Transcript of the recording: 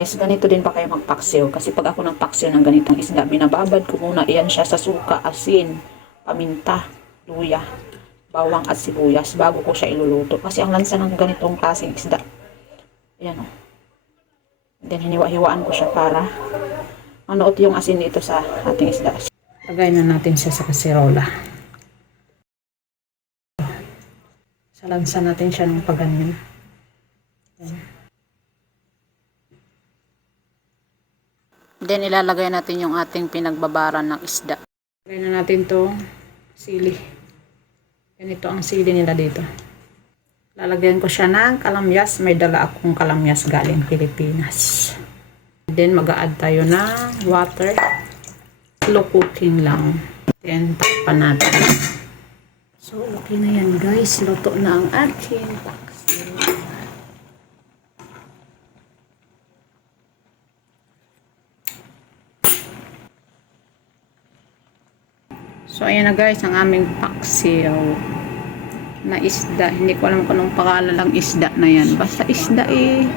Guys, ganito din pa kayo magpaksiw. Kasi pag ako nagpaksiw ng ganitong isda, binababad ko muna iyan siya sa suka, asin, paminta, luya, bawang at sibuyas bago ko siya iluluto. Kasi ang lansa ng ganitong klaseng isda, ayan o. Then hiniwa-hiwaan ko siya para manuot yung asin dito sa ating isda. Lagay na natin siya sa kaserola. Salansa natin siya ng paganyan. Then ilalagay natin yung ating pinagbabaran ng isda. Lagay na natin to sili. Ganito ang sili nila dito. Lalagyan ko siya ng kalamyas. May dala akong kalamyas galing Pilipinas. Then mag-a-add tayo ng water. Slow cooking lang. Then takpan natin. So okay na yan guys. Luto na ang aking paksiw. So, ayan na guys, ang aming paksiw na isda. Hindi ko alam kung anong pangalan lang isda na yan. Basta isda eh.